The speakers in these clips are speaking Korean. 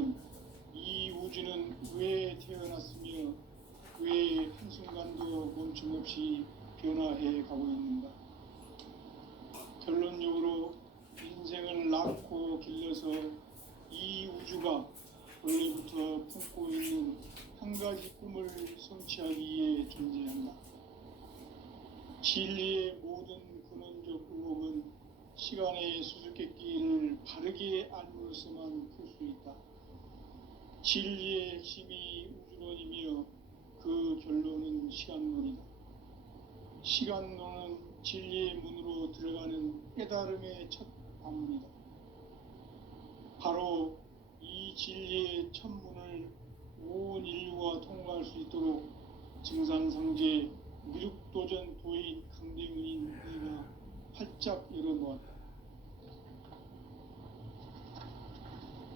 그렇다면 이 우주는 왜 태어났으며 왜 한순간도 멈춤없이 변화해 가고 있는가? 결론적으로 인생을 낳고 길러서 이 우주가 원래부터 품고 있는 한 가지 꿈을 성취하기 위해 존재한다. 진리의 모든 근원적 의혹은 시간의 수수께끼를 바르게 알므로서만 풀 수 있다. 진리의 핵심이 우주론이며 그 결론은 시간론이다. 시간론은 진리의 문으로 들어가는 깨달음의 첫 관문이다. 바로 이 진리의 첫 문을 온 인류가 통과할 수 있도록 증산상제 미륵도전 도인 강대문인 내가 활짝 열어놓았다.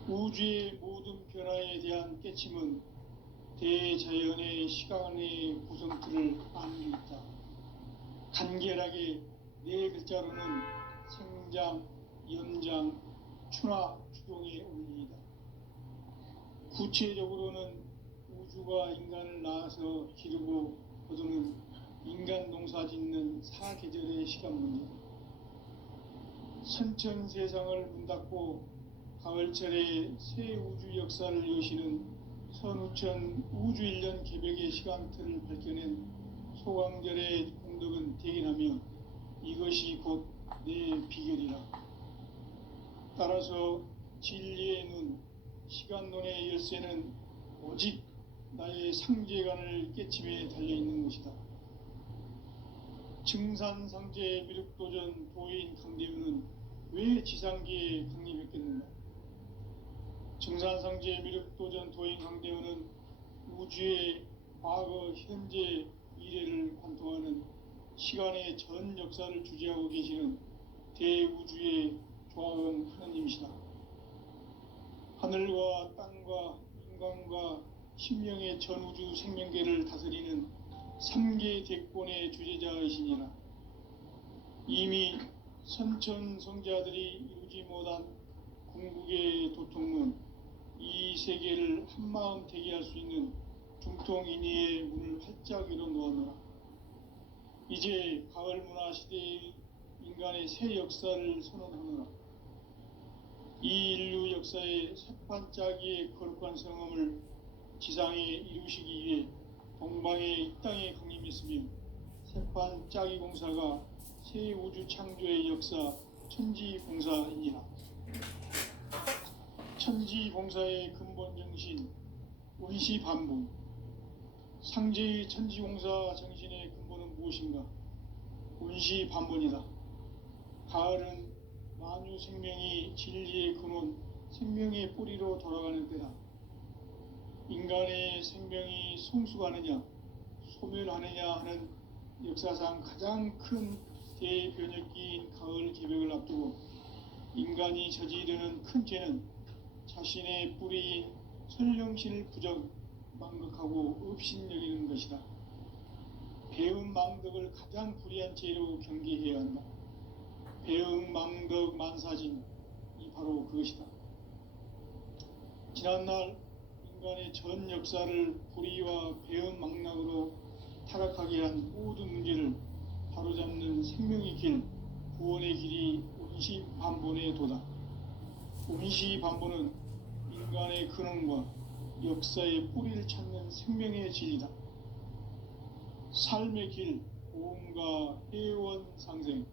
우주의 모든 변화에 대한 깨침은 대자연의 시간의 구성틀을 아는 데 있다. 간결하게 네 글자로는 생장, 연장, 추나 추동의 원리이다. 구체적으로는 우주가 인간을 낳아서 기르고 거두는 인간 농사 짓는 사계절의 시간 문제다. 선천 세상을 문 닫고 가을철에 새 우주 역사를 여시는 선우천 우주일년 개벽의 시간틀을 밝혀낸 소강절의 공덕은 대견하며 이것이 곧 내 비결이라. 따라서 진리의 눈, 시간론의 열쇠는 오직 나의 상제관을 깨침에 달려있는 것이다. 증산상제 미륵도전 도인 강대우는 왜 지상계에 강림했겠는가? 증산상제 미륵도전 도인 강대우는 우주의 과거, 현재, 미래를 관통하는 시간의 전 역사를 주재하고 계시는 대우주의 조화원 하나님이시다. 하늘과 땅과 인간과 신명의 전우주 생명계를 다스리는 3계 대권의 주재자이시니라. 이미 선천성자들이 이루지 못한 궁극의 도통문, 이 세계를 한마음 되게 할 수 있는 중통인의의 문을 활짝 열어놓았노라. 이제 가을 문화 시대의 인간의 새 역사를 선언하노라. 이 인류 역사의 새반짝이의 거룩한 성함을 지상에 이루시기 위해 동방의 이 땅에 강림했으며 새반짝이 공사가 새 우주 창조의 역사 천지공사이니라. 천지공사의 근본 정신 원시반본, 상제의 천지공사 정신의 근본은 무엇인가? 원시반본이다. 가을은 만유 생명이 진리의 근원, 생명의 뿌리로 돌아가는 때다. 인간의 생명이 성숙하느냐, 소멸하느냐 하는 역사상 가장 큰 대변혁기인 가을 개벽을 앞두고 인간이 저지르는 큰 죄는 자신의 뿌리인 설령신을 부정, 망극하고 업신여기는 것이다. 배움 망덕을 가장 불의한 죄로 경계해야 한다. 배움 망덕 만사진이 바로 그것이다. 지난날 인간의 전 역사를 불의와 배움 망락으로 타락하게 한 모든 문제를 바로잡는 생명의 길, 구원의 길이 원시반본의 도다. 원시반본은 인간의 근원과 역사의 뿌리를 찾는 생명의 진리다. 삶의 길, 보험과 회원 상생.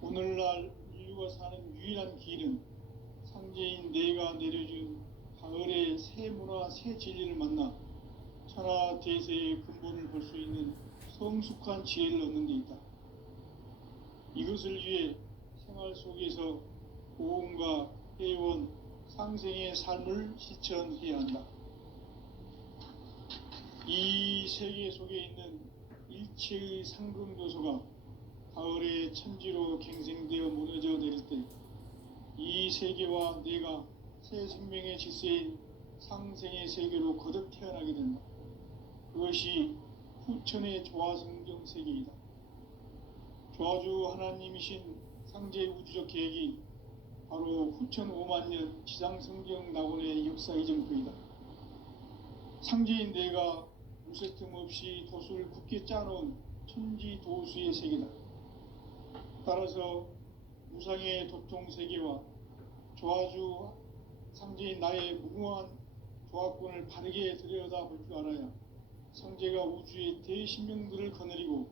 오늘날 인류가 사는 유일한 길은 상제인 내가 내려준 가을의 새 문화, 새 진리를 만나 천하 대세의 근본을 볼 수 있는 성숙한 지혜를 얻는 데 있다. 이것을 위해 생활 속에서 보험과 회원, 상생의 삶을 실천해야 한다. 이 세계 속에 있는 일체의 상금도서가 가을의 천지로 갱생되어 무너져 내릴 때 이 세계와 내가 새 생명의 질서인 상생의 세계로 거듭 태어나게 된다. 그것이 후천의 조화성경 세계이다. 조화주 하나님이신 상제 우주적 계획이 바로 후천 5만 년 지상성경 낙원의 역사 이정표이다. 상제인 내가 무쇠틈 없이 돛을 굳게 짜놓은 천지도수의 세계다. 따라서 무상의 도통 세계와 조화주 상제인 나의 무궁한 조합권을 바르게 들여다볼 줄 알아야 성제가 우주의 대신명들을 거느리고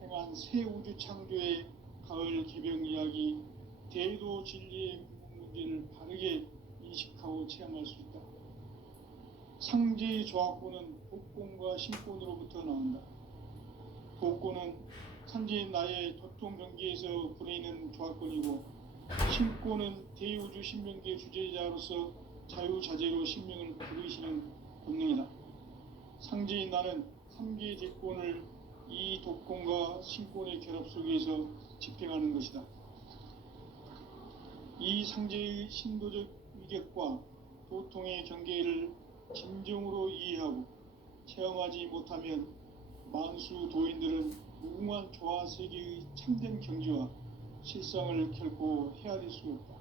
행한 새 우주 창조의 가을 개병 이야기, 대도 진리의 문제를 바르게 인식하고 체험할 수 있다. 상제의 조합권은 복권과 신권으로부터 나온다. 복권은 상제인 나의 도통 경계에서 부리는 조합권이고, 신권은 대우주 신명계 주제자로서 자유자재로 신명을 부르시는 본능이다. 상제인 나는 3개의 대권을 이 독권과 신권의 결합 속에서 집행하는 것이다. 이 상제의 신도적 위격과 도통의 경계를 진정으로 이해하고 체험하지 못하면 만수 도인들은 무궁한 조화 세계의 참된 경지와 실상을 결코 헤아릴 수 없다.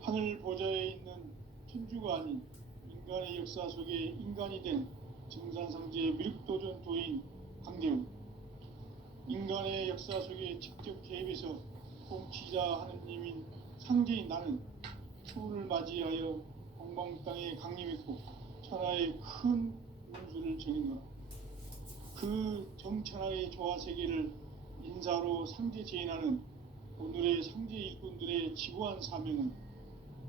하늘 보좌에 있는 천주가 아닌 인간의 역사 속에 인간이 된 정산상제의 미륵도전 도인 강대우, 인간의 역사 속에 직접 개입해서 통치자 하느님인 상제인 나는 추후를 맞이하여 공방 땅에 강림했고 천하의 큰 운수를 전인 것. 그 정천하의 조화 세계를 인사로 상제 제인하는 오늘의 상제 일꾼들의 지구한 사명은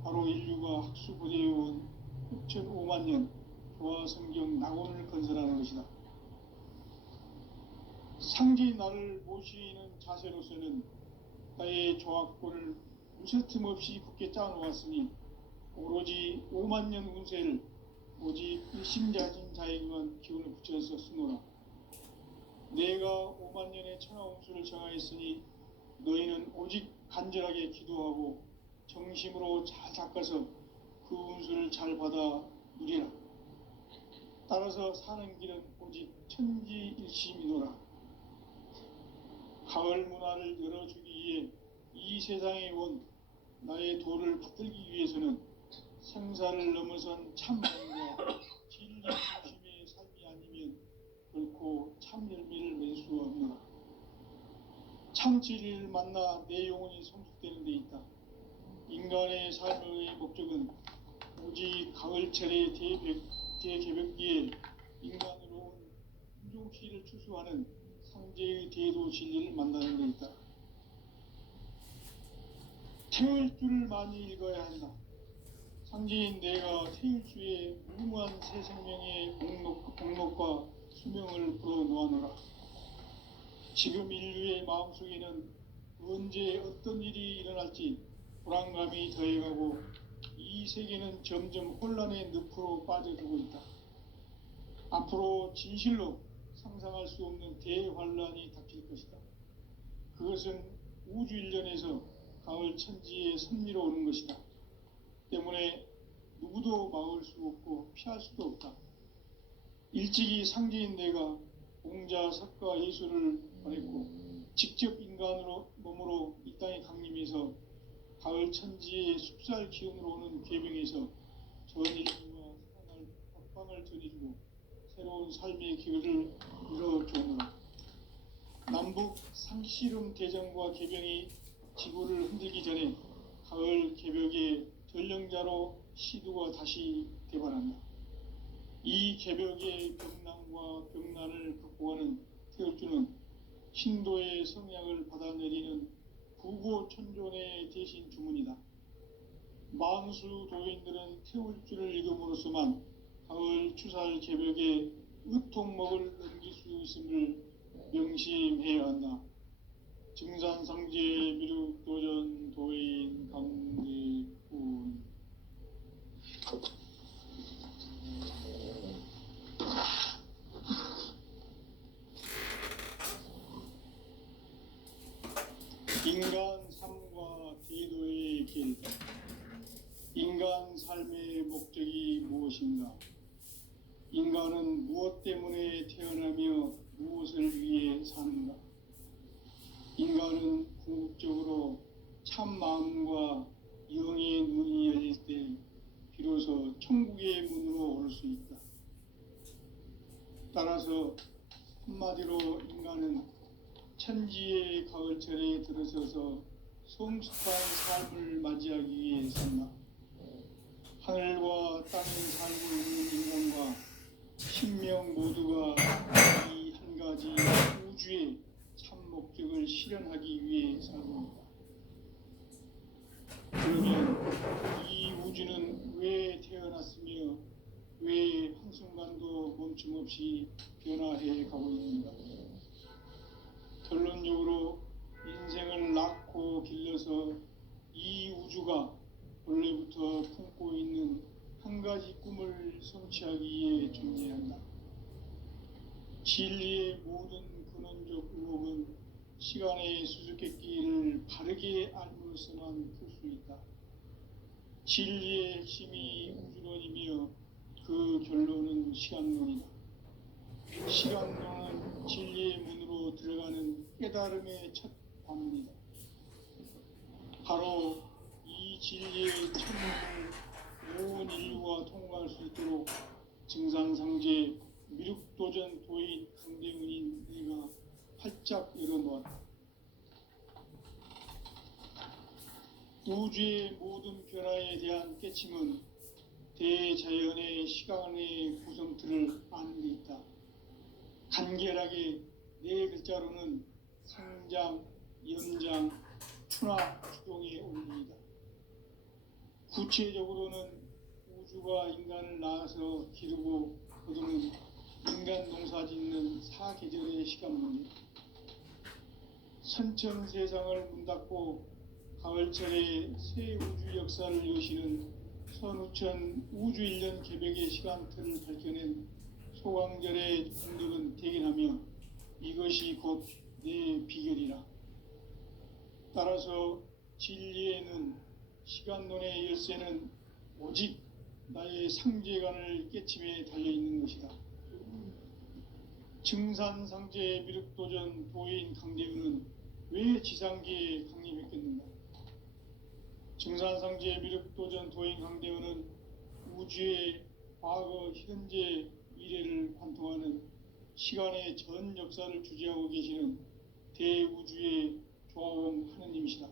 바로 인류가 학수고대해온 후천 5만 년 조화 성경 낙원을 건설하는 것이다. 상제인 나를 모시는 자세로서는 나의 조합권을 무쇠틈 없이 굳게 짜놓았으니 오로지 5만 년 운세를 오직 일심자진 자에게만 기운을 붙여서 쓰노라. 내가 5만 년의 천하 운수를 정하였으니 너희는 오직 간절하게 기도하고 정심으로 잘 닦아서 그 운수를 잘 받아 누리라. 따라서 사는 길은 오직 천지일심이노라. 가을 문화를 열어주기 위해 이 세상에 온 나의 도를 받들기 위해서는 생사를 넘어선 참명과 진리 중심의 삶이 아니면 결코 참 열매를 맺을 수 없노라. 참 진리를 만나 내 영혼이 성숙되는 데 있다. 인간의 삶의 목적은 오직 가을철의 대개벽기에 인간으로 온 인종시를 추수하는 상제의 대도 진리를 만나는 데 있다. 태울 줄을 많이 읽어야 한다. 상제인 내가 태울주의 무궁한 새 생명의 공록과 수명을 불어놓아노라. 지금 인류의 마음속에는 언제 어떤 일이 일어날지 불안감이 더해가고 이 세계는 점점 혼란의 늪으로 빠져들고 있다. 앞으로 진실로 상상할 수 없는 대환란이 닥칠 것이다. 그것은 우주 일련에서 가을 천지의 섭리로 오는 것이다. 때문에 누구도 막을 수 없고 피할 수도 없다. 일찍이 상제인 내가 공자, 석가, 예수를 보냈고 직접 인간으로 몸으로 이 땅에 강림해서 가을 천지의 숲살 기운으로 오는 계명에서 전 인류와 살아날 법방을 전해주고 새로운 삶의 기회를 이뤄주노라. 남북 상씨름 대전과 개병이 지구를 흔들기 전에 가을 개벽의 전령자로 시두가 다시 개발한다. 이 개벽의 병난과 병난을 극복하는 태울주는 신도의 성향을 받아내리는 부고천존의 대신 주문이다. 만수 도인들은 태울주를 읽음으로써만 가을 추살 개벽에 의통목을 넘길 수 있음을 명심해야 한다. 증산상제 미륵도전 도인 강대훈. 인간 삶과 기도의 길. 인간 삶의 목적이 무엇인가? 인간은 무엇 때문에 태어나며 무엇을 위해 사는가? 인간은 궁극적으로 참 마음과 영의 눈이 열릴 때 비로소 천국의 문으로 올 수 있다. 따라서 한마디로 인간은 천지의 가을철에 들어서서 성숙한 삶을 맞이하기 위해 산다. 하늘과 땅에 살고 있는 인간과 신명 모두가 이 한 가지 우주의 참 목적을 실현하기 위해 살고 있다. 그러면 이 우주는 왜 태어났으며 왜 한순간도 멈춤없이 변화해 가고 있는가? 결론적으로 인생을 낳고 길러서 이 우주가 원래부터 품고 있는 한 가지 꿈을 성취하기 위해 존재한다. 진리의 모든 근원적 의혹은 시간의 수수께끼를 바르게 알므로서만 풀 수 있다. 진리의 핵심이 우주론이며 그 결론은 시간론이다. 시간론은 진리의 문으로 들어가는 깨달음의 첫 관문이다. 바로 이 진리의 천문을 온 인류가 통과할 수 있도록 증산상제 미륵도전 도인 강대문인 내가 활짝 열어놓았다. 우주의 모든 변화에 대한 깨침은 대자연의 시간의 구성틀을 아는 데 있다. 간결하게 네 글자로는 성장, 연장, 추락, 추동의 원리이다. 구체적으로는 우주가 인간을 낳아서 기르고 거두는 인간 농사 짓는 사계절의 시간 문제. 선천 세상을 문 닫고 가을철에 새 우주 역사를 여시는 선우천 우주 1년 개벽의 시간틀을 밝혀낸 소강절의 공덕은 대견하며 이것이 곧 내 비결이라. 따라서 진리에는 시간론의 열쇠는 오직 나의 상제관을 깨침에 달려있는 것이다. 증산상제 미륵도전 도인 강대우는 왜 지상계에 강림했겠는가? 증산상제 미륵도전 도인 강대우는 우주의 과거, 현재, 미래를 관통하는 시간의 전 역사를 주재하고 계시는 대우주의 조화원 하느님이시다.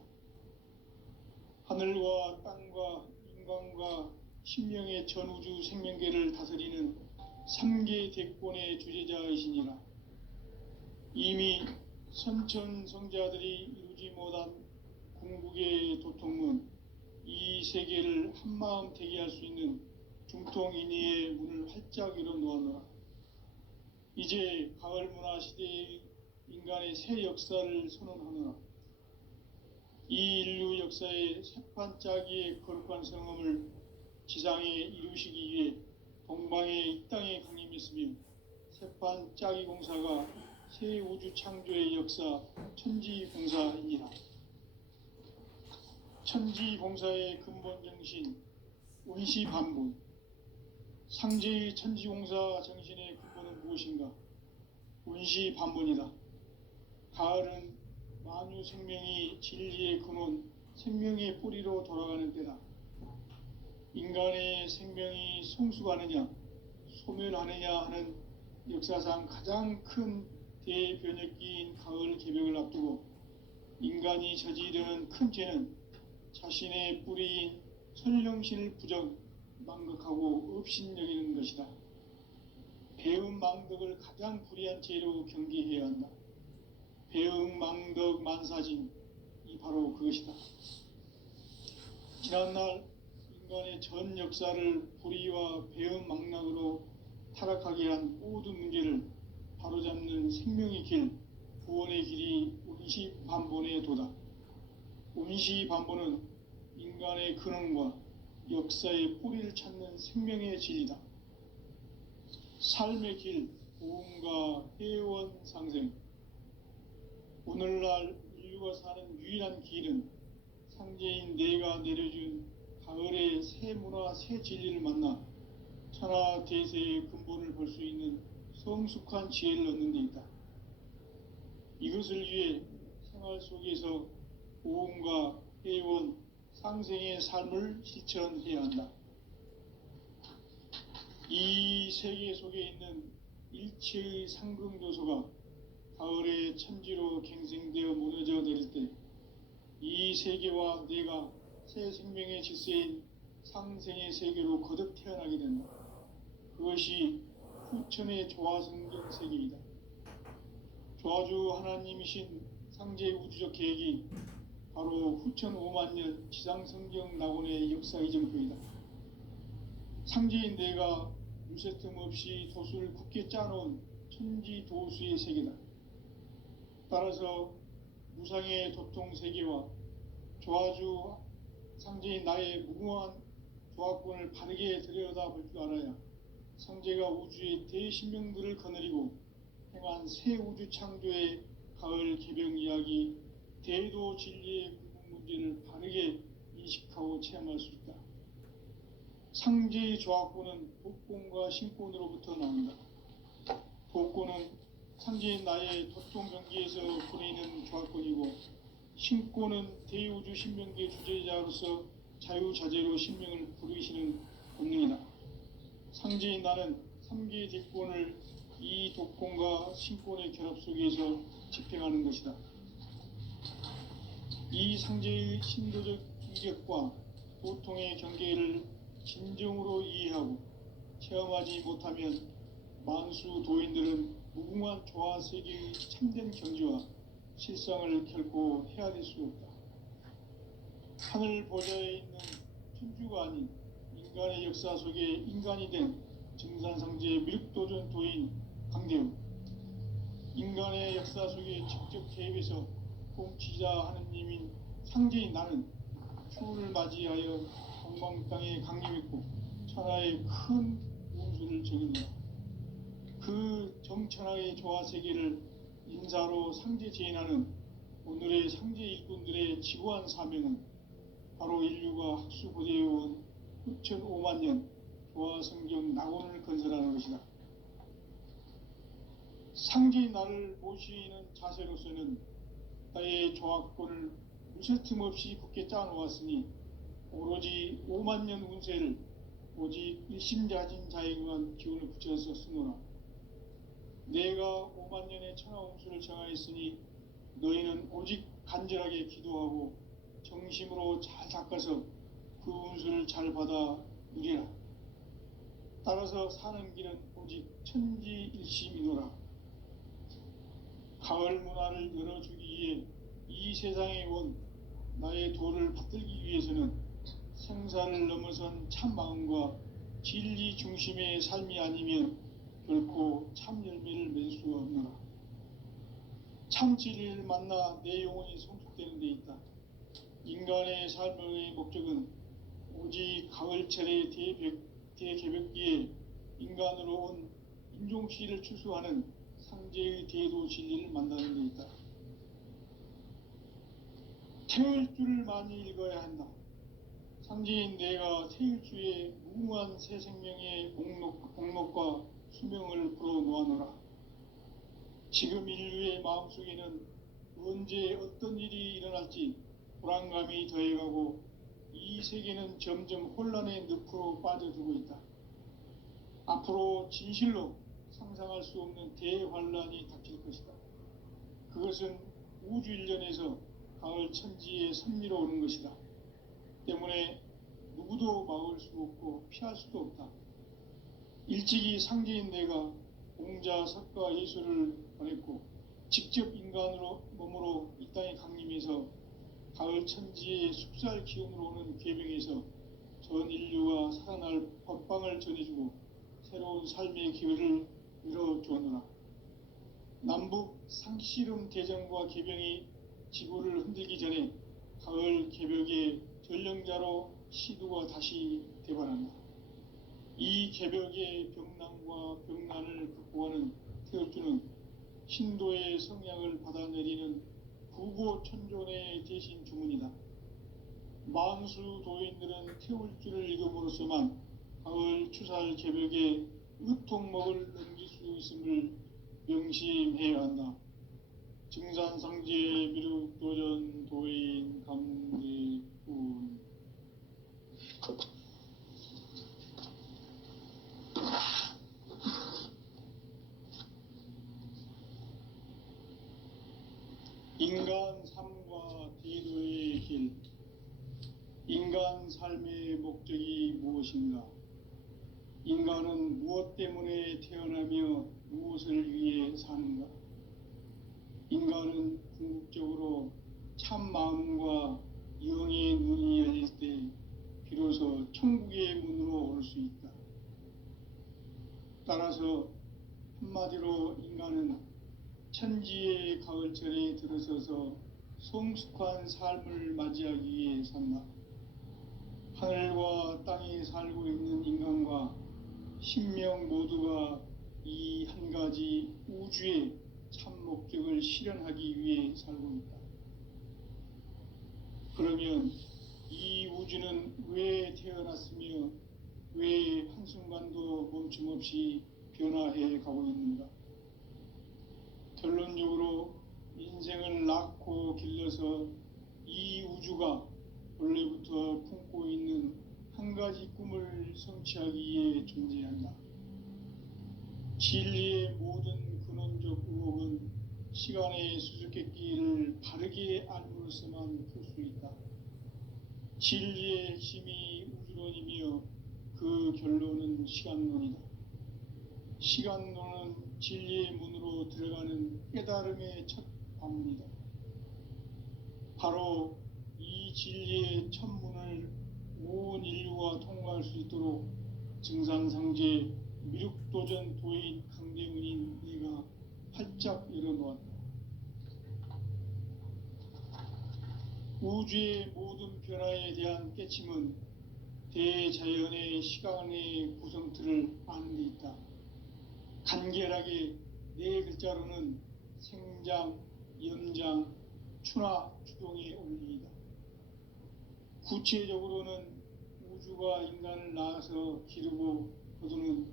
하늘과 땅과 인간과 신명의 전우주 생명계를 다스리는 3계 대권의 주재자이시니라. 이미 선천성자들이 이루지 못한 궁극의 도통은 이 세계를 한마음 되게 할 수 있는 중통인의의 문을 활짝 열어놓았노라. 이제 가을 문화 시대의 인간의 새 역사를 선언하노라. 이 인류 역사의 새판짜기의 거룩한 성음을 지상에 이루시기 위해 동방의 이 땅에 강림했으며 새판짜기 공사가 새 우주 창조의 역사 천지봉사이니라. 천지봉사의 근본 정신 운시반분. 상제의 천지공사 정신의 근본은 무엇인가? 운시반분이다. 가을은 만유 생명이 진리의 근원, 생명의 뿌리로 돌아가는 때다. 인간의 생명이 성숙하느냐, 소멸하느냐 하는 역사상 가장 큰 대변혁기인 가을 개벽을 앞두고 인간이 저지르는 큰 죄는 자신의 뿌리인 설령신을 부정, 망극하고 업신여기는 것이다. 배음 망덕을 가장 불의한 죄로 경계해야 한다. 배음 망덕 만사진, 이 바로 그것이다. 지난날 인간의 전 역사를 불의와 배음 망락으로 타락하게 한 모든 문제를 바로잡는 생명의 길, 구원의 길이 운시반본의 도다. 운시반본은 인간의 근원과 역사의 뿌리를 찾는 생명의 진리다. 삶의 길, 보험과 회원 상생. 오늘날 인류가 사는 유일한 길은 상제인 내가 내려준 가을의 새 문화, 새 진리를 만나 천하 대세의 근본을 볼 수 있는 성숙한 지혜를 얻는 데 있다. 이것을 위해 생활 속에서 보험과 해온 상생의 삶을 실천해야 한다. 이 세계 속에 있는 일체의 상금 요소가 가을의 천지로 갱생되어 무너져 내릴 때 이 세계와 내가 새 생명의 질서인 상생의 세계로 거듭 태어나게 된다. 그것이 후천의 조화성경 세계이다. 조화주 하나님이신 상제 우주적 계획이 바로 후천 5만 년 지상성경 낙원의 역사 이정표이다. 상제인 내가 무쇠틈 없이 도수를 굳게 짜놓은 천지 도수의 세계다. 따라서 무상의 도통 세계와 조화주 상제인 나의 무궁한 조화권을 바르게 들여다볼 줄 알아야 상제가 우주의 대신명들을 거느리고 행한 새 우주 창조의 가을 개병 이야기, 대도 진리의 궁극 문제를 바르게 인식하고 체험할 수 있다. 상제의 조화권은 복권과 신권으로부터 나온다. 복권은 상제인 나의 도통 경기에서 보내는 조화권이고, 신권은 대우주 신명기의 주제자로서 자유자재로 신명을 부르시는 본능이다. 상제인 나는 3개의 대권을 이 독권과 신권의 결합 속에서 집행하는 것이다. 이 상제의 신도적 인격과 도통의 경계를 진정으로 이해하고 체험하지 못하면 만수 도인들은 무궁한 조화 세계의 참된 경지와 실상을 결코 헤아릴 수 없다. 하늘 보좌에 있는 천주가 아닌 인간의 역사 속에 인간이 된 증산상제의 밀도전 도인 강대우, 인간의 역사 속에 직접 개입해서 통치자 하느님인 상제인 나는 추운을 맞이하여 동방 땅에 강림했고 천하의 큰 운수를 정했다. 그 정천하의 조화 세계를 인사로 상제 제인하는 오늘의 상제 일꾼들의 지구한 사명은 바로 인류가 학수고대해온 후천 5만 년 조화 성경 낙원을 건설하는 것이다. 상제인 나를 모시는 자세로서는 나의 조화권을 무쇠틈 없이 굳게 짜놓았으니 오로지 5만 년 운세를 오직 일심자진 자에게만 기운을 붙여서 쓰노라. 내가 5만 년의 천하 운수를 정하였으니 너희는 오직 간절하게 기도하고 정심으로 잘 닦아서 그 운수를 잘 받아 누리라. 따라서 사는 길은 오직 천지일심이노라. 가을 문화를 열어주기 위해 이 세상에 온 나의 도를 받들기 위해서는 생사를 넘어선 참 마음과 진리 중심의 삶이 아니면 결코 참 열매를 맺을 수가 없노라. 참 진리를 만나 내 영혼이 성숙되는 데 있다. 인간의 삶의 목적은 오직 가을철의 대개벽기에 인간으로 온 인종씨를 추수하는 상제의 대도 진리를 만나는 데 있다. 태일주를 많이 읽어야 한다. 상제인 내가 태일주의 무궁한 새 생명의 목록과 수명을 풀어놓아노라. 지금 인류의 마음속에는 언제 어떤 일이 일어날지 불안감이 더해가고 이 세계는 점점 혼란의 늪으로 빠져들고 있다. 앞으로 진실로 상상할 수 없는 대환란이 닥칠 것이다. 그것은 우주 일련에서 가을 천지에 섭리로 오는 것이다. 때문에 누구도 막을 수 없고 피할 수도 없다. 일찍이 상제인 내가 공자, 석가, 예수를 보냈고 직접 인간으로 몸으로 이 땅에 강림해서 가을 천지의 숙살 기운으로 오는 계병에서 전 인류가 살아날 법방을 전해주고 새로운 삶의 기회를 열어주었노라. 남북 상씨름 대전과 계병이 지구를 흔들기 전에 가을 개벽의 전령자로 시두가 다시 대발한다. 이 개벽의 병난과 병난을 극복하는 태엽주는 신도의 성향을 받아내리는 구고천존의 대신 주문이다. 만수 도인들은 태울주를 읽음으로써만 가을 추살 개벽의 의통목을 넘길 수 있음을 명심해야 한다. 증산상제 미륵도전 도인 감대군. 인간 삶과 디도의 길. 인간 삶의 목적이 무엇인가? 인간은 무엇 때문에 태어나며 무엇을 위해 사는가? 인간은 궁극적으로 참 마음과 영의 눈이 열릴 때 비로소 천국의 문으로 올 수 있다. 따라서 한마디로 인간은 천지의 가을철에 들어서서 성숙한 삶을 맞이하기 위해 산다. 하늘과 땅에 살고 있는 인간과 신명 모두가 이 한 가지 우주의 참 목적을 실현하기 위해 살고 있다. 그러면 이 우주는 왜 태어났으며 왜 한순간도 멈춤 없이 변화해 가고 있는가? 결론적으로 인생을 낳고 길러서 이 우주가 원래부터 품고 있는 한 가지 꿈을 성취하기 위해 존재한다. 진리의 모든 근원적 의혹은 시간의 수수께끼를 바르게 알므로서만 풀 수 있다. 진리의 핵심이 우주론이며 그 결론은 시간론이다. 시간론은 진리의 문으로 들어가는 깨달음의 첫 관문이다. 바로 이 진리의 첫 문을 온 인류가 통과할 수 있도록 증산상제 미륵도전 도인 강대훈인 네가 활짝 열어놓았다. 우주의 모든 변화에 대한 깨침은 대자연의 시간의 구성틀을 아는 데 있다. 간결하게 네 글자로는 생장, 연장, 추나 추동의 원리이다. 구체적으로는 우주가 인간을 낳아서 기르고 거두는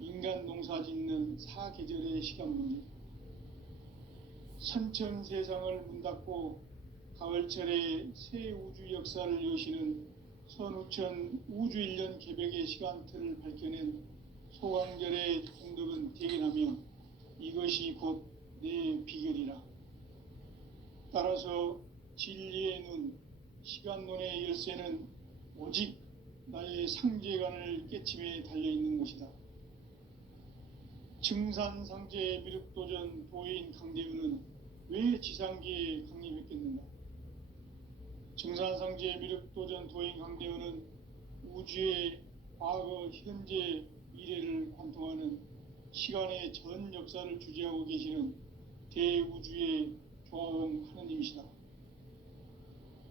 인간 농사 짓는 사계절의 시간 문제. 선천 세상을 문 닫고 가을철에 새 우주 역사를 여시는 선우천 우주 1년 개백의 시간틀을 밝혀낸 소강절의 공덕은 대견하며 이것이 곧 내 비결이라. 따라서 진리의 눈, 시간론의 열쇠는 오직 나의 상제관을 깨침에 달려있는 것이다. 증산상제 미륵도전 도인 강대훈은 왜 지상계에 강림했겠는가? 증산상제 미륵도전 도인 강대훈은 우주의 과거, 현재, 미래를 관통하는 시간의 전 역사를 주재하고 계시는 대우주의 교황 하느님이시다.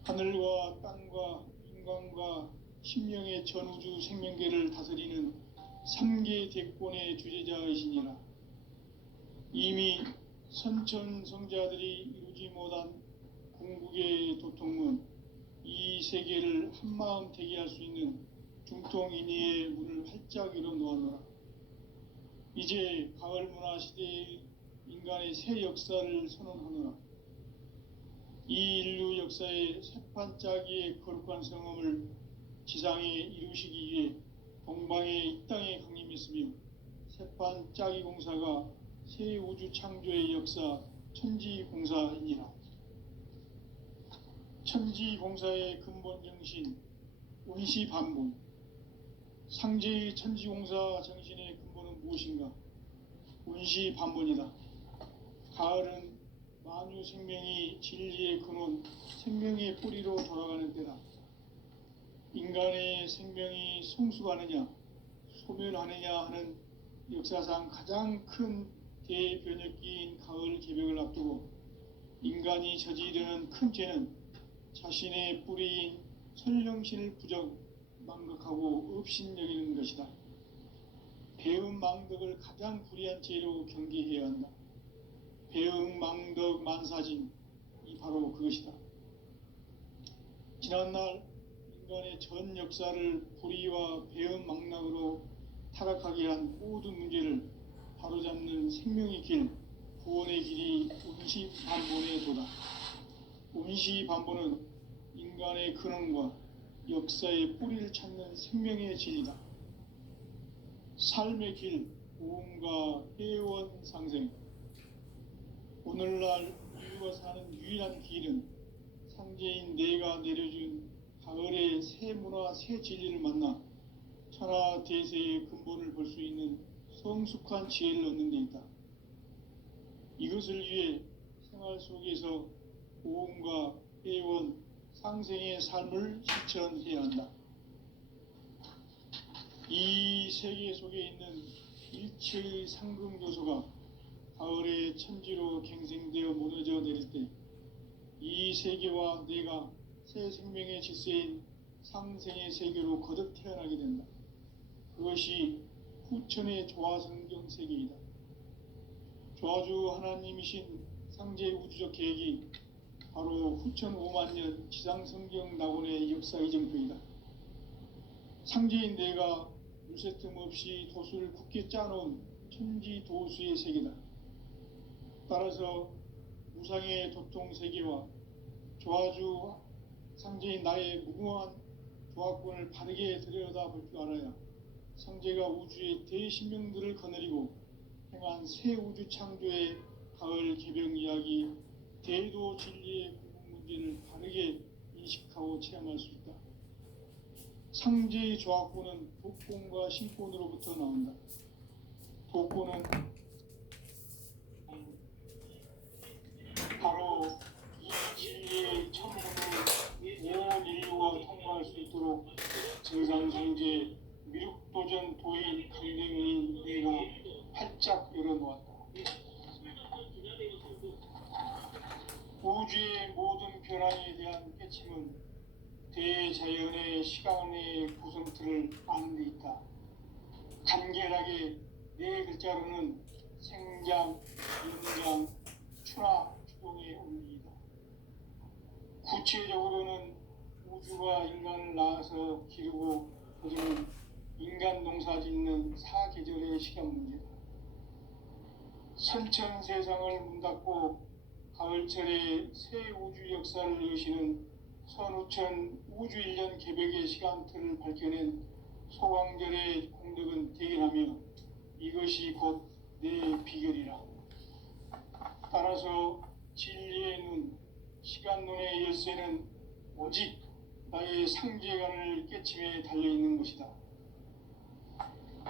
하늘과 땅과 인간과 심령의 전우주 생명계를 다스리는 3계 대권의 주재자이시니라. 이미 선천성자들이 이루지 못한 궁극의 도통문, 이 세계를 한마음 되게 할 수 있는 중통인의의 문을 활짝 열어놓았노라. 이제 가을 문화 시대의 인간의 새 역사를 선언하노라. 이 인류 역사의 새판짜기의 거룩한 성험을 지상에 이루시기 위해 동방의 이 땅에 강림했으며 새판짜기 공사가 새 우주 창조의 역사 천지공사이니라. 천지공사의 근본 정신 운시반복. 상제의 천지공사 정신의 근본은 무엇인가? 운시반복이다. 가을은 만유 생명이 진리의 근원, 생명의 뿌리로 돌아가는 때다. 인간의 생명이 성숙하느냐, 소멸하느냐 하는 역사상 가장 큰 대변혁기인 가을 개벽을 앞두고 인간이 저지르는 큰 죄는 자신의 뿌리인 선령신을 부정, 망각하고 업신여기는 것이다. 배음 망덕을 가장 불의한 죄로 경계해야 한다. 배음 망덕 만사진, 이 바로 그것이다. 지난날 인간의 전 역사를 불의와 배음 망락으로 타락하게 한 모든 문제를 바로잡는 생명의 길, 구원의 길이 운시반본에 도다. 운시반본은 인간의 근원과 역사의 뿌리를 찾는 생명의 진리다. 삶의 길, 보험과 회원 상생. 오늘날 인류가 사는 유일한 길은 상제인 내가 내려준 가을의 새 문화, 새 진리를 만나 천하 대세의 근본을 볼 수 있는 성숙한 지혜를 얻는 데 있다. 이것을 위해 생활 속에서 보험과 회원, 상생의 삶을 실천해야 한다. 이 세계 속에 있는 일체의 상금 요소가 가을의 천지로 갱생되어 무너져 내릴 때 이 세계와 내가 새 생명의 질서인 상생의 세계로 거듭 태어나게 된다. 그것이 후천의 조화성경 세계이다. 조화주 하나님이신 상제 우주적 계획이 바로 후천 5만년 지상성경 낙원의 역사 이정표이다. 상제인 내가 물새 틈 없이 도수를 굳게 짜놓은 천지 도수의 세계다. 따라서 무상의 도통 세계와 조화주 상제인 나의 무궁한 조화권을 바르게 들여다볼 줄 알아야 상제가 우주의 대신명들을 거느리고 행한 새 우주 창조의 가을 개병 이야기, 대도 진리의 궁극 문제를 바르게 인식하고 체험할 수 있다. 상제의 조화권은 독권과 신권으로부터 나온다. 독권은 바로 이 진리의 천문을 온 인류가 통과할 수 있도록 정상성제 미륵도전 도인 강대문인 내가 활짝 열어놓았다. 우주의 모든 변화에 대한 깨침은 대자연의 시간의 구성틀을 아는 데 있다. 간결하게 네 글자로는 생장, 연장, 추나 추동의 원리이다. 구체적으로는 우주가 인간을 낳아서 기르고 거두는 인간 농사 짓는 사계절의 시간 문제다. 선천 세상을 문닫고 가을철에 새 우주 역사를 여시는 선우천 우주 1년 개벽의 시간틀을 밝혀낸 소강절의 공덕은 대견하며 이것이 곧 내 비결이라. 따라서 진리의 눈, 시간론의 열쇠는 오직 나의 상제관을 깨침에 달려있는 것이다.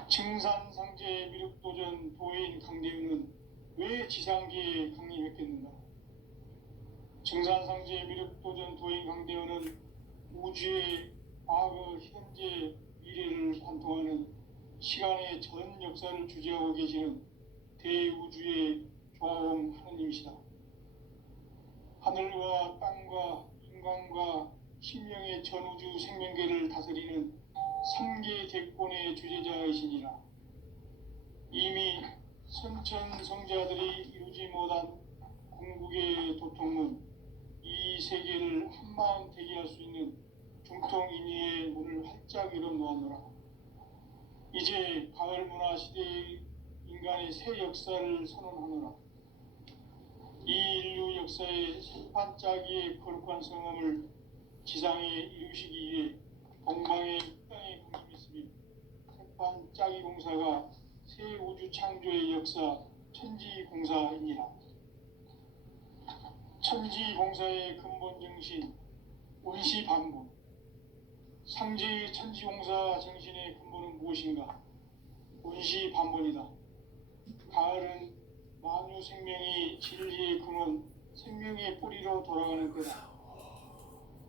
증산상제 미륵도전 도인 강대윤은 왜 지상계에 강림했겠는가? 증산상제 미륵도전 도인 강대윤은 우주의 과거, 현재, 미래를 관통하는 시간의 전 역사를 주재하고 계시는 대우주의 조화원 하느님이시다. 하늘과 땅과 인간과 신명의 전우주 생명계를 다스리는 3계 대권의 주재자이시니라. 이미 선천성자들이 이루지 못한 궁극의 도통은 이 세계를 한마음 되게 할 수 있는 중통인의의 문을 활짝 열어놓았노라. 이제 가을 문화 시대의 인간의 새 역사를 선언하노라. 이 인류 역사의 반짝이의 거룩한 성함을 지상에 이루시기 위해 동방의 땅에 군림했으며 반짝이 공사가 새 우주 창조의 역사 천지공사이니라. 천지공사의 근본 정신 운시반본. 상제의 천지공사 정신의 근본은 무엇인가? 운시반본이다. 가을은 만유 생명이 진리의 근원, 생명의 뿌리로 돌아가는 때다.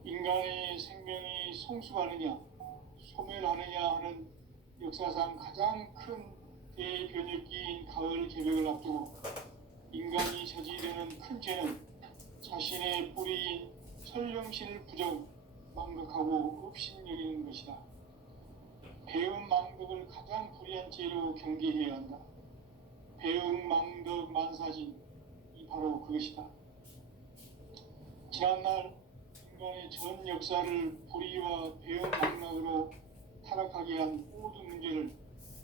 인간의 생명이 성숙하느냐, 소멸하느냐 하는 역사상 가장 큰 대변혁기인 가을 개벽을 앞두고 인간이 저지르는 큰 죄는 자신의 뿌리인 설령신을 부정, 망극하고 업신여기는 것이다. 배음 망덕을 가장 불의한 죄로 경계해야 한다. 배음 망덕 만사진이 바로 그것이다. 지난날 인간의 전 역사를 불의와 배음 망락으로 타락하게 한 모든 문제를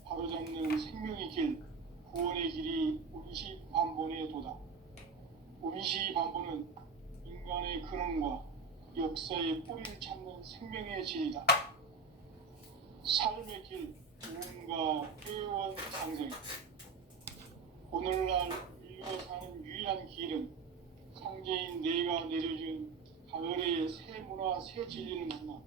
바로잡는 생명의 길 구원의 길이 운시반본에 도다. 운시반본은 인간의 근원과 역사의 뿌리를 찾는 생명의 진리다. 삶의 길, 우음과 회원 상생. 오늘날 인류가 사는 유일한 길은 상제인 내가 내려준 가을의 새 문화, 새 진리를 만나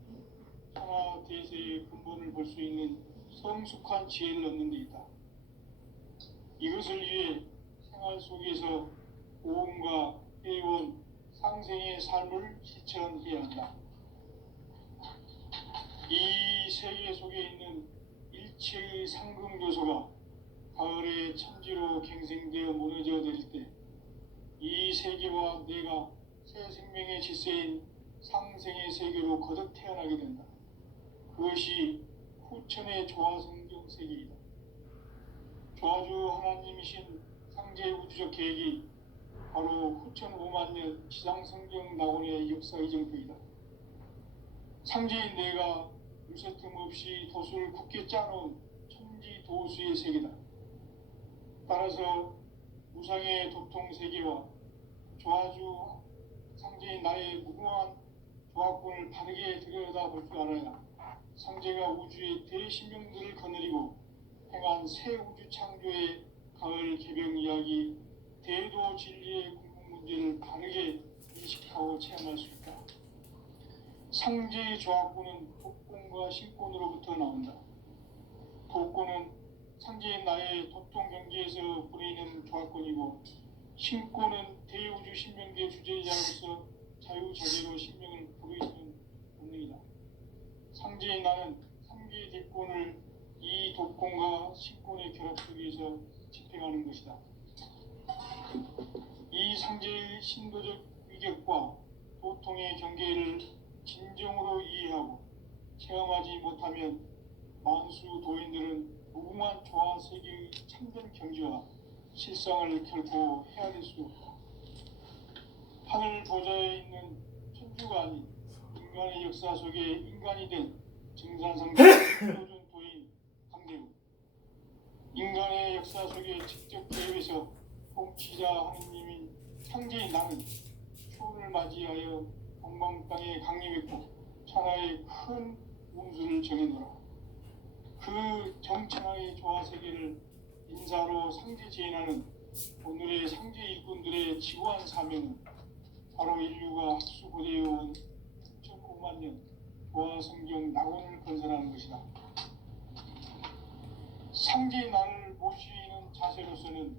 천하 대세의 근본을 볼 수 있는 성숙한 지혜를 얻는 데 있다. 이것을 위해 생활 속에서 오음과 회원, 상생의 삶을 실천해야 한다. 이 세계 속에 있는 일체의 상금 요소가 가을의 천지로 갱생되어 무너져 내릴 때 이 세계와 내가 새 생명의 질서인 상생의 세계로 거듭 태어나게 된다. 그것이 후천의 조화성경 세계이다. 조화주 하나님이신 상제 우주적 계획이 바로 후천 5만 년 지상성경 낙원의 역사 이정표이다. 상제인 내가 유세 틈 없이 도수를 굳게 짜놓은 천지 도수의 세계다. 따라서 무상의 도통 세계와 조화주 상제인 나의 무궁한 조합권을 바르게 들여다볼 줄 알아야 상제가 우주의 대신명들을 거느리고 행한 새 우주 창조의 가을 개병 이야기, 대도 진리의 궁극 문제를 바르게 인식하고 체험할 수 있다. 상제의 조합권은 독권과 신권으로부터 나온다. 독권은 상제인 나의 도통 경계에서 부리는 조합권이고, 신권은 대우주 신명계의 주제자로서 자유자재로 신명을 부르시는 본능이다. 상제인 나는 3개의 대권을 이 독권과 신권의 결합 속에서 집행하는 것이다. 이 상제의 신도적 위격과 도통의 경계를 진정으로 이해하고 체험하지 못하면 만수 도인들은 무궁한 조화 세계의 참된 경지와 실상을 결코 헤아릴 수 없다. 하늘 보좌에 있는 천주가 아닌 인간의 역사 속에 인간이 된 증산상도 표준 도인 강대우. 인간의 역사 속에 직접 개입해서 통치자 하느님인 상제인 나는 추운을 맞이하여 동방 땅에 강림했고 천하의 큰 운수를 정해놓으라. 그 정천하의 조화 세계를 인사로 상제 제인하는 오늘의 상제 일꾼들의 지구한 사명은 바로 인류가 학수고대해온 6,5만 년 조화 성경 낙원을 건설하는 것이다. 상제의 나를 모시는 자세로서는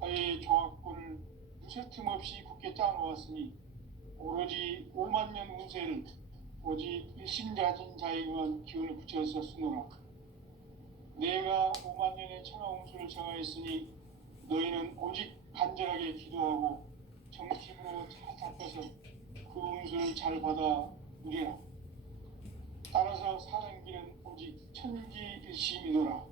나의 조합권을 무쇠 틈 없이 굳게 짜놓았으니 오로지 5만 년 운세를 오직 일심가진 자에게만 기운을 붙여서 쓰노라. 내가 5만 년의 천하 운수를 정하였으니 너희는 오직 간절하게 기도하고 정심으로 잘 잡혀서 그 운수를 잘 받아 누리라. 따라서 사는 길은 오직 천지일심이노라.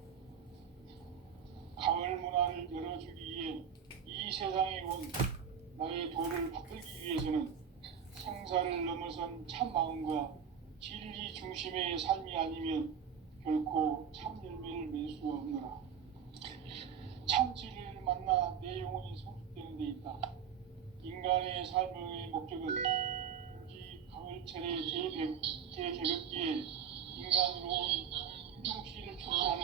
가을 문화를 열어주기 위해 이 세상에 온 나의 도를 받들기 위해서는 생사를 넘어선 참 마음과 진리 중심의 삶이 아니면 결코 참 열매를 맺을 수가 없노라. 참 진리를 만나 내 영혼이 성숙되는 데 있다. 인간의 삶의 목적은 오직 가을철의 대개벽기에 인간으로 온 인종시를 초월하는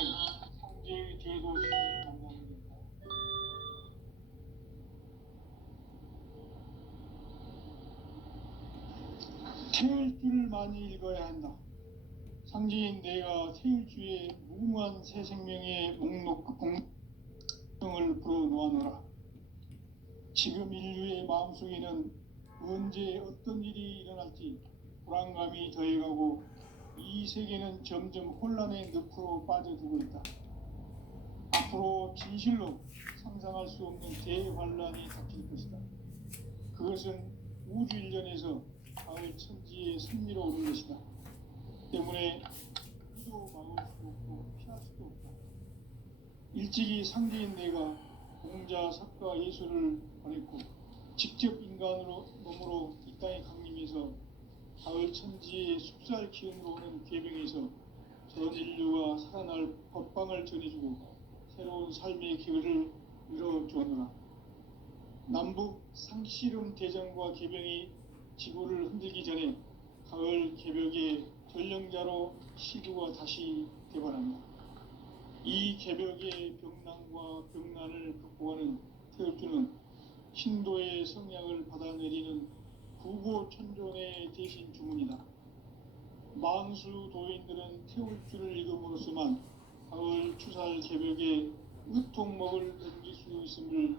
상제의 대도시를 만나는 데 있다. 태일주를 많이 읽어야 한다. 상제인 내가 태일주의 무궁한 새 생명의 목록을 풀어놓아놓으라. 지금 인류의 마음속에는 언제 어떤 일이 일어날지 불안감이 더해가고 이 세계는 점점 혼란의 늪으로 빠져들고 있다. 앞으로 진실로 상상할 수 없는 대환란이 닥칠 것이다. 그것은 우주 일련에서 가을 천지의 섭리로 오는 것이다. 때문에 이도 막을 수 없고 피할 수도 없다. 일찍이 상제인 내가 공자, 석가, 예수를 보냈고 직접 인간으로 몸으로 이 땅에 강림해서 가을 천지의 숲살 기운으로 오는 계병에서 전 인류가 살아날 법방을 전해주고 새로운 삶의 기회를 열어주었노라. 남북 상씨름 대전과 개병이 지구를 흔들기 전에 가을 개벽의 전령자로 시구가 다시 되발한다. 이 개벽의 병난과 병난을 극복하는 태극주는 신도의 성량을 받아내리는 구고천존의 대신 주문이다. 만수 도인들은 태울주를 읽음으로써만 가을 추살 개벽의 의통목을 넘길 수 있음을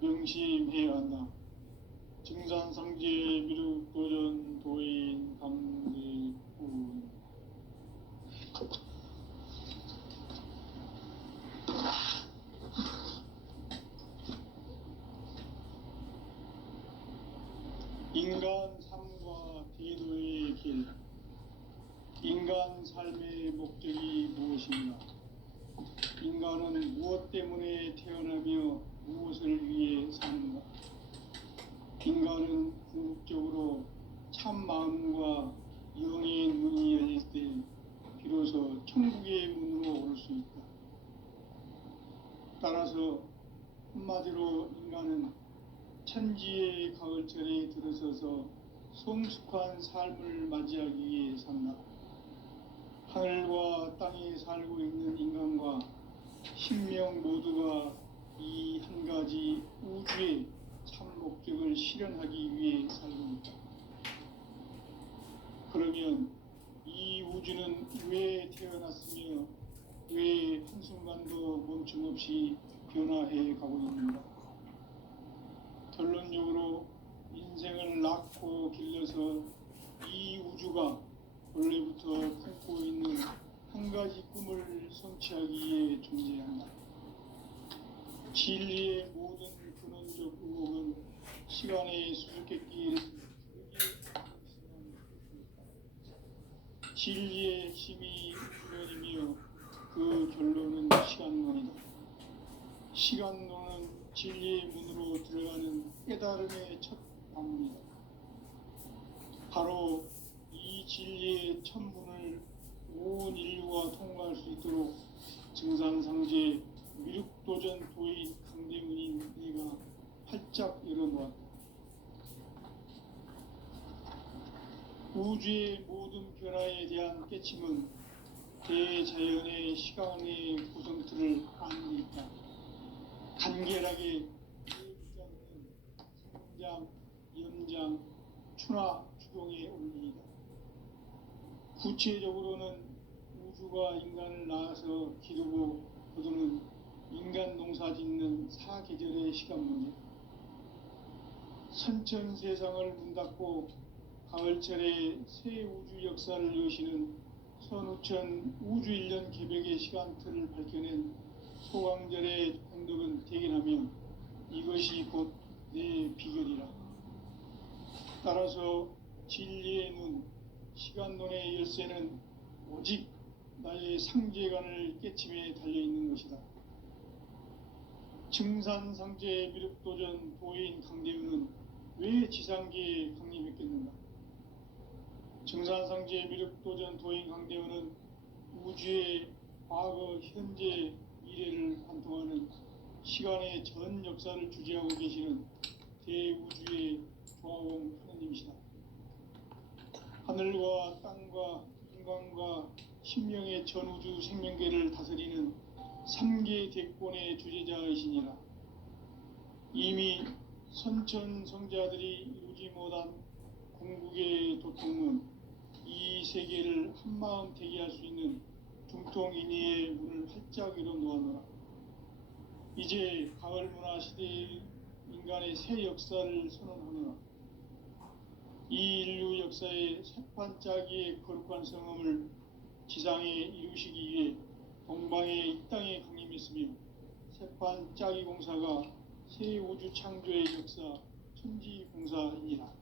명심해야 한다. 증산상제 미륵도전 도인 강대군. 인간 삶과 대도의 길. 인간 삶의 목적이 무엇인가? 인간은 무엇 때문에 태어나며 무엇을 위해 사는가? 인간은 궁극적으로 참 마음과 영의 문이 열릴 때 비로소 천국의 문으로 올 수 있다. 따라서 한마디로 인간은 천지의 가을철에 들어서서 성숙한 삶을 맞이하기 위해 산다. 하늘과 땅에 살고 있는 인간과 신명 모두가 이 한 가지 우주의 참 목적을 실현하기 위해 살고 있다. 그러면 이 우주는 왜 태어났으며 왜 한순간도 멈춤없이 변화해 가고 있는가? 결론적으로 인생을 낳고 길러서 이 우주가 원래부터 품고 있는 한 가지 꿈을 성취하기 위해 존재한다. 진리의 모든 근원적 의혹은 시간의 수수께끼를 진리의 핵심이 근원이며 그 결론은 시간론이다. 시간론은 진리의 문으로 들어가는 깨달음의 첫 방문이다. 바로 이 진리의 첫 문을 온 인류가 통과할 수 있도록 증산상제 미륵도전 도인 강대문인 네가 활짝 열어놓았다. 우주의 모든 변화에 대한 깨침은 대자연의 시간의 구성틀을 아는 데 있다. 간결하게 대부장은 성장, 연장, 추나 추동의 원리이다. 구체적으로는 우주가 인간을 낳아서 기르고 거두는 인간 농사 짓는 사계절의 시간 문제. 선천 세상을 문 닫고 가을철에 새 우주 역사를 여시는 선우천 우주 1년 개벽의 시간틀을 밝혀낸 소강절의 공덕은 대견하며 이것이 곧 내 비결이라. 따라서 진리의 눈, 시간론의 열쇠는 오직 나의 상제관을 깨침에 달려있는 것이다. 증산상제 미륵도전 도인 강대우는 왜 지상계에 강림했겠는가? 증산상제 미륵도전 도인 강대우는 우주의 과거, 현재, 미래를 관통하는 시간의 전 역사를 주재하고 계시는 대우주의 조화공 하느님이시다. 하늘과 땅과 인간과 신명의 전우주 생명계를 다스리는 3계 대권의 주재자이시니라. 이미 선천성자들이 이루지 못한 궁극의 도통문, 이 세계를 한마음 되게 할 수 있는 중통인의의 문을 활짝 열어놓아노라. 이제 가을 문화 시대의 인간의 새 역사를 선언하노라. 이 인류 역사의 새판짜기의 거룩한 성함을 지상에 이루시기 위해 동방의 이 땅에 강림했으며 새판짜기 공사가 새 우주 창조의 역사 천지공사이니라.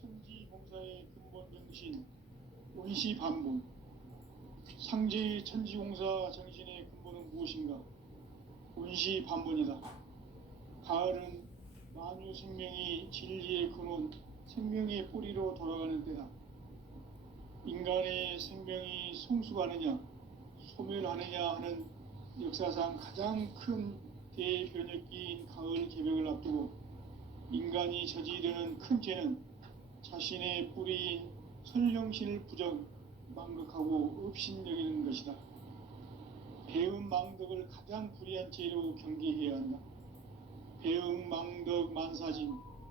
천지공사의 근본 정신 원시반복. 상제의 천지공사 정신의 근본은 무엇인가? 원시반복이다. 가을은 만유 생명이 진리의 근원, 생명의 뿌리로 돌아가는 때다. 인간의 생명이 성숙하느냐, 소멸하느냐 하는 역사상 가장 큰 대변혁기인 가을 개벽을 앞두고 인간이 저지르는 큰 죄는 자신의 뿌리인 선령신을 망각하고 업신여기는 것이다. 배은망덕을 가장 불의한 죄로 경계해야 한다. 배은망덕 만사진